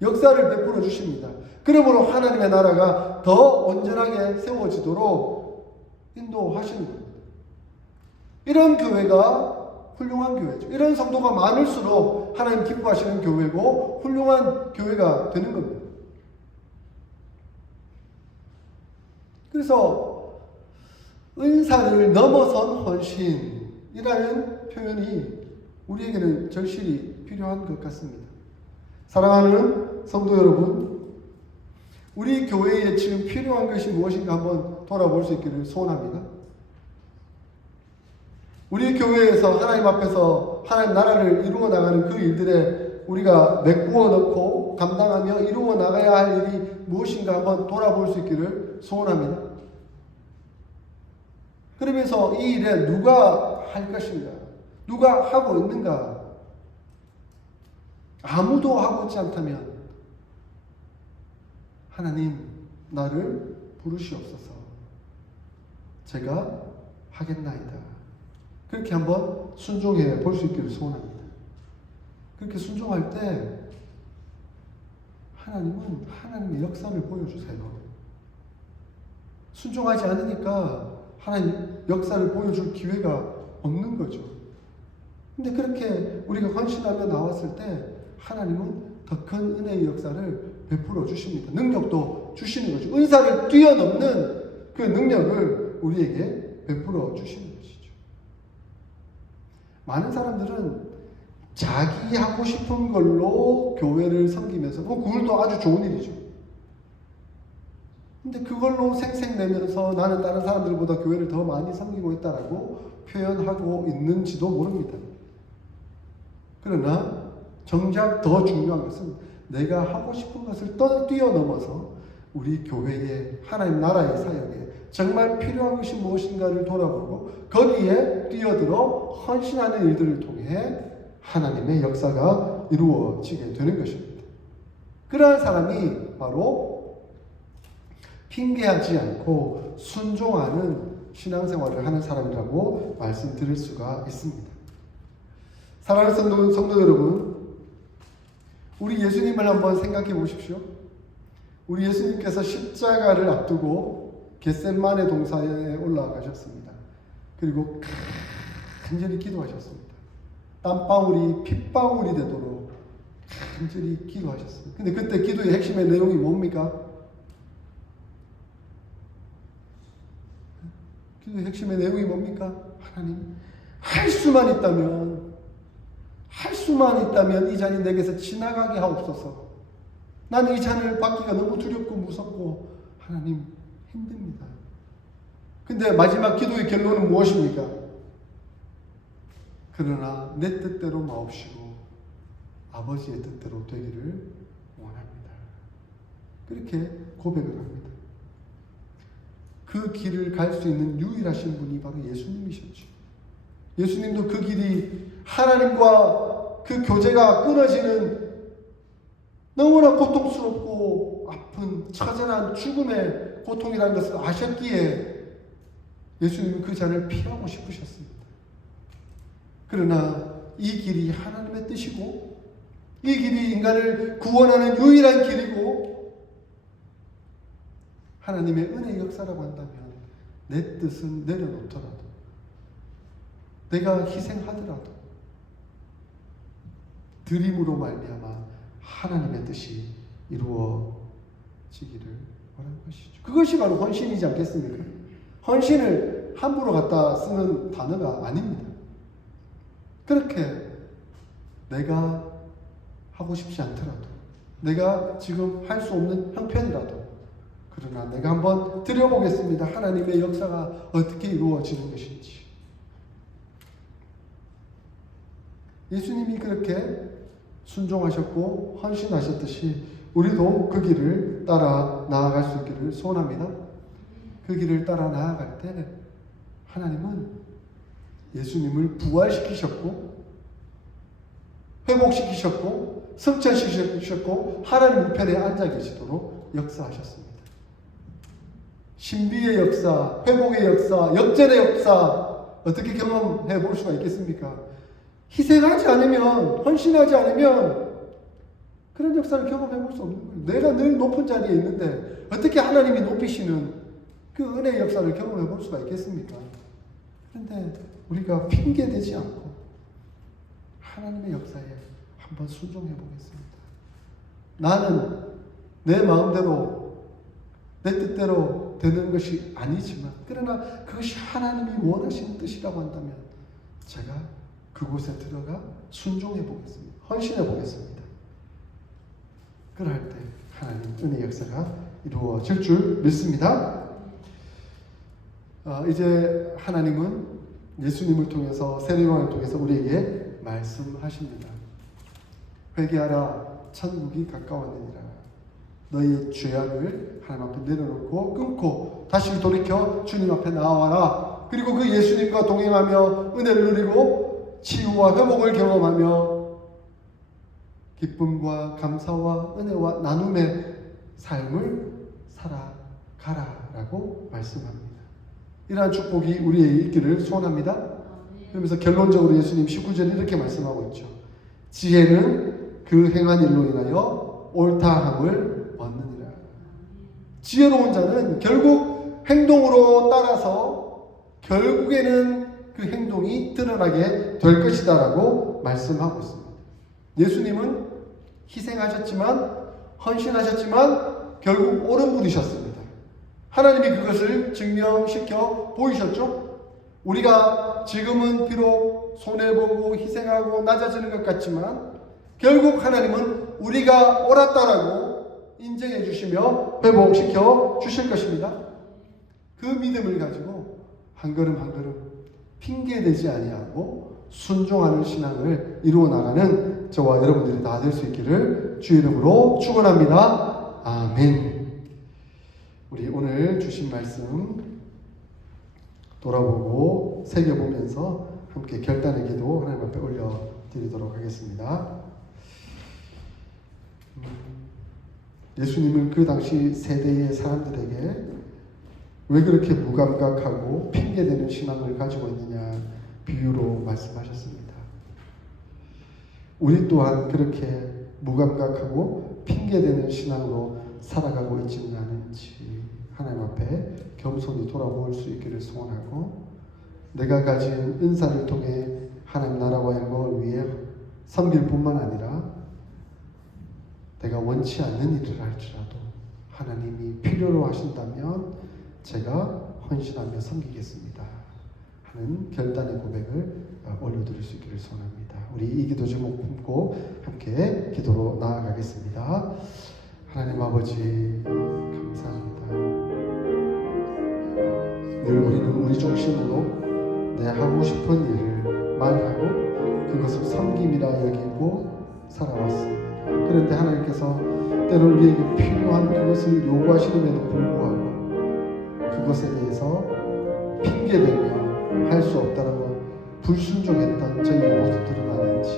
역사를 베풀어 주십니다. 그러므로 하나님의 나라가 더 온전하게 세워지도록 인도하시는 겁니다. 이런 교회가 훌륭한 교회죠. 이런 성도가 많을수록 하나님 기뻐하시는 교회고 훌륭한 교회가 되는 겁니다. 그래서 은사를 넘어선 헌신이라는 표현이 우리에게는 절실히 필요한 것 같습니다. 사랑하는 성도 여러분, 우리 교회에 지금 필요한 것이 무엇인가 한번 돌아볼 수 있기를 소원합니다. 우리 교회에서 하나님 앞에서 하나님 나라를 이루어 나가는 그 일들에 우리가 메꾸어 넣고 감당하며 이루어 나가야 할 일이 무엇인가 한번 돌아볼 수 있기를 소원합니다. 그러면서 이 일에 누가 할 것인가? 누가 하고 있는가? 아무도 하고 있지 않다면 하나님 나를 부르시옵소서. 제가 하겠나이다. 그렇게 한번 순종해 볼 수 있기를 소원합니다. 그렇게 순종할 때 하나님은 하나님의 역사를 보여주세요. 순종하지 않으니까 하나님 역사를 보여줄 기회가 없는 거죠. 근데 그렇게 우리가 헌신하며 나왔을 때 하나님은 더 큰 은혜의 역사를 베풀어 주십니다. 능력도 주시는 거죠. 은사를 뛰어넘는 그 능력을 우리에게 베풀어 주시는 것이죠. 많은 사람들은 자기 하고 싶은 걸로 교회를 섬기면서, 그걸도 아주 좋은 일이죠. 근데 그걸로 생색내면서 나는 다른 사람들보다 교회를 더 많이 섬기고 있다라고 표현하고 있는지도 모릅니다. 그러나 정작 더 중요한 것은 내가 하고 싶은 것을 뛰어넘어서 우리 교회의 하나님 나라의 사역에 정말 필요한 것이 무엇인가를 돌아보고 거기에 뛰어들어 헌신하는 일들을 통해 하나님의 역사가 이루어지게 되는 것입니다. 그러한 사람이 바로 핑계하지 않고 순종하는 신앙생활을 하는 사람이라고 말씀드릴 수가 있습니다. 사랑하는 성도 여러분, 우리 예수님을 한번 생각해 보십시오. 우리 예수님께서 십자가를 앞두고 겟셋마네 동산에 올라가셨습니다. 그리고 간절히 기도하셨습니다. 땀방울이 핏방울이 되도록 간절히 기도하셨습니다. 근데 그때 기도의 핵심의 내용이 뭡니까? 기도의 핵심의 내용이 뭡니까? 하나님, 할 수만 있다면 이 잔이 내게서 지나가게 하옵소서. 나는 이 잔을 받기가 너무 두렵고 무섭고 하나님 힘듭니다. 근데 마지막 기도의 결론은 무엇입니까? 그러나 내 뜻대로 마옵시고 아버지의 뜻대로 되기를 원합니다. 그렇게 고백을 합니다. 그 길을 갈 수 있는 유일하신 분이 바로 예수님이셨죠. 예수님도 그 길이 하나님과 그 교제가 끊어지는 너무나 고통스럽고 아픈 처절한 죽음의 고통이라는 것을 아셨기에 예수님은 그 잔을 피하고 싶으셨습니다. 그러나 이 길이 하나님의 뜻이고 이 길이 인간을 구원하는 유일한 길이고 하나님의 은혜의 역사라고 한다면 내 뜻은 내려놓더라도 내가 희생하더라도 드림으로 말미암아 하나님의 뜻이 이루어지기를 원하는 것이죠. 그것이 바로 헌신이지 않겠습니까? 헌신을 함부로 갖다 쓰는 단어가 아닙니다. 그렇게 내가 하고 싶지 않더라도 내가 지금 할 수 없는 형편이라도 그러나 내가 한번 들여보겠습니다. 하나님의 역사가 어떻게 이루어지는 것인지. 예수님이 그렇게 순종하셨고 헌신하셨듯이 우리도 그 길을 따라 나아갈 수 있기를 소원합니다. 그 길을 따라 나아갈 때 하나님은 예수님을 부활시키셨고 회복시키셨고 승천시키셨고 하나님 우편에 앉아 계시도록 역사하셨습니다. 신비의 역사, 회복의 역사, 역전의 역사 어떻게 경험해 볼 수가 있겠습니까? 희생하지 않으면, 헌신하지 않으면 그런 역사를 경험해 볼 수 없는 거예요. 내가 늘 높은 자리에 있는데 어떻게 하나님이 높이시는 그 은혜의 역사를 경험해 볼 수가 있겠습니까? 그런데 우리가 핑계대지 않고 하나님의 역사에 한번 순종해 보겠습니다. 나는 내 마음대로 내 뜻대로 되는 것이 아니지만 그러나 그것이 하나님이 원하시는 뜻이라고 한다면 제가 그곳에 들어가 순종해 보겠습니다. 헌신해 보겠습니다. 그럴 때 하나님 은혜의 역사가 이루어질 줄 믿습니다. 이제 하나님은 예수님을 통해서 세례요한을 통해서 우리에게 말씀하십니다. 회개하라, 천국이 가까웠느니라. 너희의 죄악을 하나님 앞에 내려놓고 끊고 다시 돌이켜 주님 앞에 나와라. 그리고 그 예수님과 동행하며 은혜를 누리고 치유와 회복을 경험하며 기쁨과 감사와 은혜와 나눔의 삶을 살아가라라고 말씀합니다. 이러한 축복이 우리에게 있기를 소원합니다. 그러면서 결론적으로 예수님 19절에 이렇게 말씀하고 있죠. 지혜는 그 행한 일로 인하여 옳다함을 얻느니라. 지혜로운 자는 결국 행동으로 따라서 결국에는 그 행동이 드러나게 될 것이다라고 말씀하고 있습니다. 예수님은 희생하셨지만 헌신하셨지만 결국 옳은 분이셨습니다. 하나님이 그것을 증명시켜 보이셨죠? 우리가 지금은 비록 손해보고 희생하고 낮아지는 것 같지만 결국 하나님은 우리가 옳았다라고 인정해 주시며 회복시켜 주실 것입니다. 그 믿음을 가지고 한 걸음 한 걸음 핑계대지 아니하고 순종하는 신앙을 이루어 나가는 저와 여러분들이 다 될 수 있기를 주 이름으로 축원합니다. 아멘. 우리 오늘 주신 말씀 돌아보고 새겨보면서 함께 결단의 기도 하나님 앞에 올려드리도록 하겠습니다. 예수님은 그 당시 세대의 사람들에게 왜 그렇게 무감각하고 핑계대는 신앙을 가지고 있느냐 비유로 말씀하셨습니다. 우리 또한 그렇게 무감각하고 핑계대는 신앙으로 살아가고 있지는 않은지 하나님 앞에 겸손히 돌아볼 수 있기를 소원하고, 내가 가진 은사를 통해 하나님 나라와 영광을 위해 섬길 뿐만 아니라 내가 원치 않는 일을 할지라도 하나님이 필요로 하신다면 제가 헌신하며 섬기겠습니다 하는 결단의 고백을 올려드릴 수 있기를 소원합니다. 우리 이 기도 제목 품고 함께 기도로 나아가겠습니다. 하나님 아버지 감사합니다. 늘 우리는 우리 중심으로 내 하고 싶은 일을만 하고 그것을 섬김이라 여기고 살아왔습니다. 그런데 하나님께서 때로 우리에게 필요한 그것을 요구하시는데도 불구하고 그것에 대해서 핑계대며 할 수 없다라고 불순종했던 저희의 모습들은 아닌지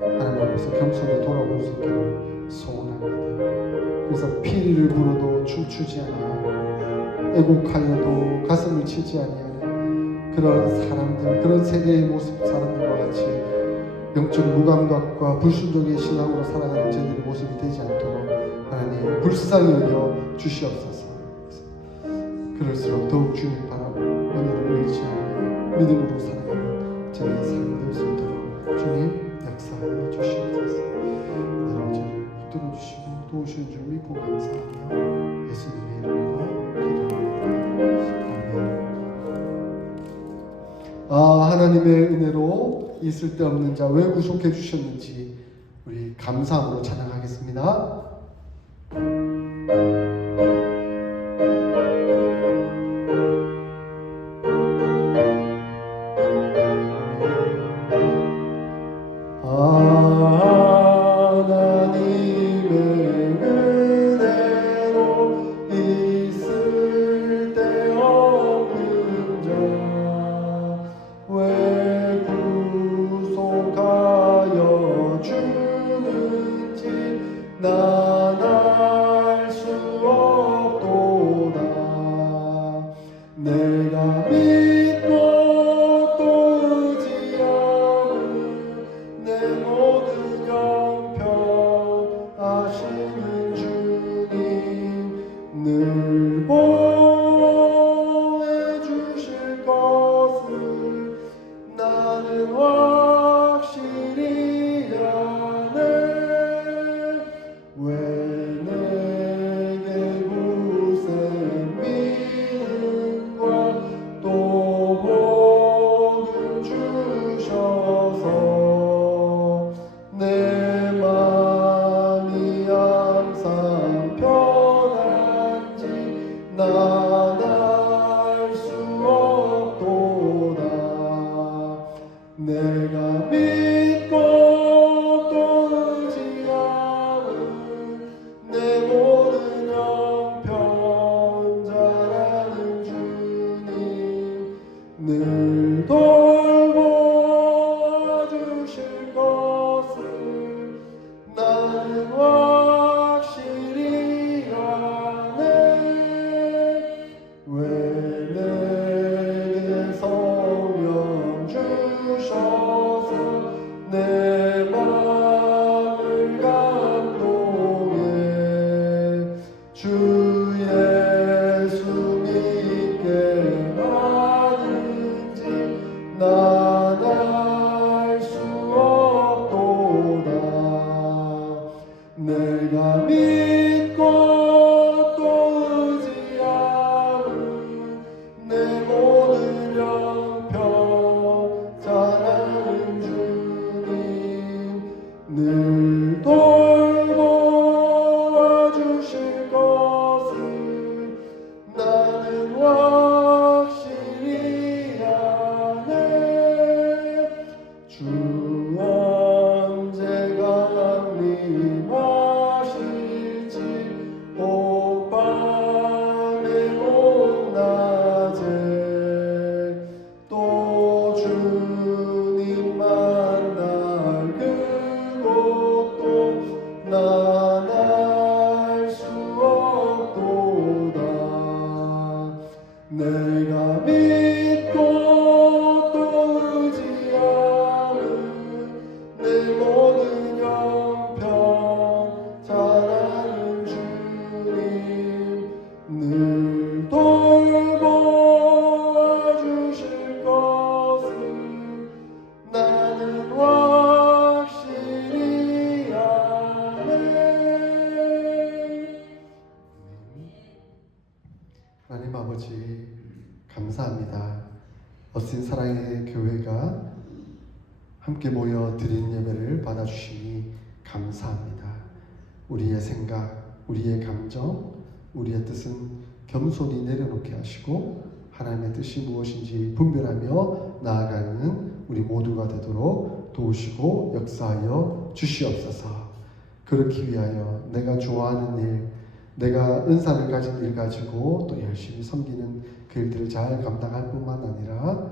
하나님 앞에서 겸손히 돌아볼 수 있기를 소원합니다. 그래서 피리를 불어도 춤추지 아니하고 애곡하여도 가슴을 치지 아니하는 그런 사람들, 그런 세대의 모습 사람들과 같이 영적 무감각과 불순종의 신앙으로 살아가는 저희들의 모습이 되지 않도록 하나님 불쌍히 여겨 주시옵소서. 그럴수록 더욱 주님 바라고 은혜를 의지하며 믿음으로 살아가는 저희의 삶이 될 수 있도록 주님 역사하여 주시옵소서. 내 문제를 들어주시고 도우시는 줄 믿고 감사하며 예수님의 이름으로 기도합니다. 아멘. 하나님의 은혜로 이 쓸데없는 자 왜 구속해 주셨는지 우리 감사함으로 찬양하겠습니다. 모든 형편 잘 아는 주님 돌보아 주실 것을 나는 확실히 아네. 하나님 아버지 감사합니다. 어신 사랑의 교회가 함께 모여 드린 예배를 받아주시니 감사합니다. 우리의 생각, 우리의 감정, 우리의 뜻은 겸손히 내려놓게 하시고 하나님의 뜻이 무엇인지 분별하며 나아가는 우리 모두가 되도록 도우시고 역사하여 주시옵소서. 그렇기 위하여 내가 좋아하는 일, 내가 은사를 가진 일 가지고 또 열심히 섬기는 그 일들을 잘 감당할 뿐만 아니라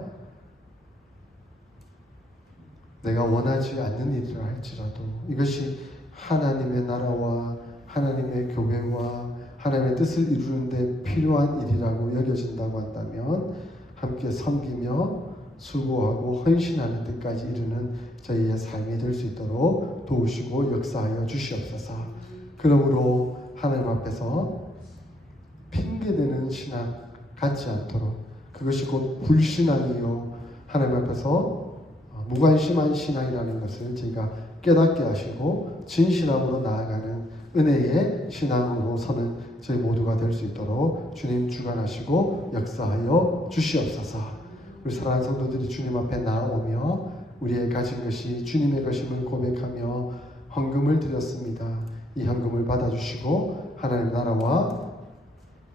내가 원하지 않는 일이라 할지라도 이것이 하나님의 나라와 하나님의 교회와 하나님의 뜻을 이루는 데 필요한 일이라고 여겨진다고 한다면 함께 섬기며 수고하고 헌신하는 데까지 이르는 저희의 삶이 될 수 있도록 도우시고 역사하여 주시옵소서. 그러므로 하나님 앞에서 핑계대는 신앙 갖지 않도록, 그것이 곧 불신앙이요 하나님 앞에서 무관심한 신앙이라는 것을 저희가 깨닫게 하시고 진실함으로 나아가는 은혜의 신앙으로 서는 저희 모두가 될 수 있도록 주님 주관하시고 역사하여 주시옵소서. 우리 사랑하는 성도들이 주님 앞에 나오며 우리의 가진 것이 주님의 것임을 고백하며 헌금을 드렸습니다. 이 헌금을 받아주시고 하나님 나라와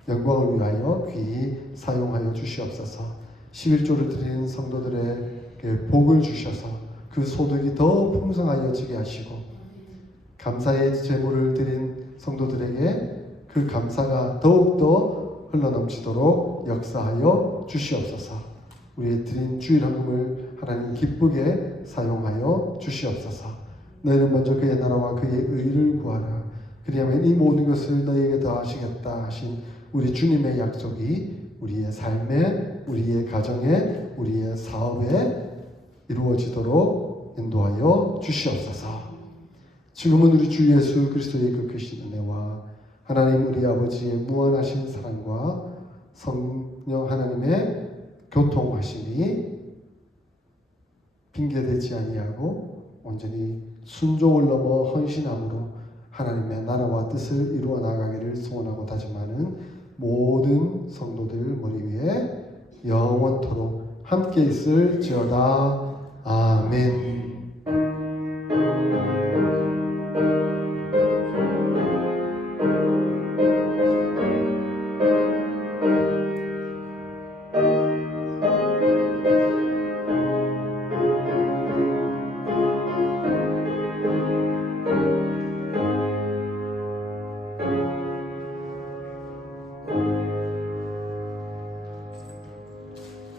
영광을 위하여 귀히 사용하여 주시옵소서. 11조를 드리는 성도들에게 복을 주셔서 그 소득이 더 풍성하여지게 하시고 감사의 제물을 드린 성도들에게 그 감사가 더욱더 흘러넘치도록 역사하여 주시옵소서. 우리의 드린 주일 헌금을 하나님 기쁘게 사용하여 주시옵소서. 너희는 먼저 그의 나라와 그의 의를 구하라. 그리하면 이 모든 것을 너희에게 더하시겠다 하신 우리 주님의 약속이 우리의 삶에, 우리의 가정에, 우리의 사업에 이루어지도록 인도하여 주시옵소서. 지금은 우리 주 예수 그리스도의 그 크신 은혜와 하나님 우리 아버지의 무한하신 사랑과 성령 하나님의 교통하심이 핑계되지 아니하고 온전히 순종을 넘어 헌신함으로 하나님의 나라와 뜻을 이루어 나가기를 소원하고 다짐하는 모든 성도들 머리 위에 영원토록 함께 있을지어다. 아멘.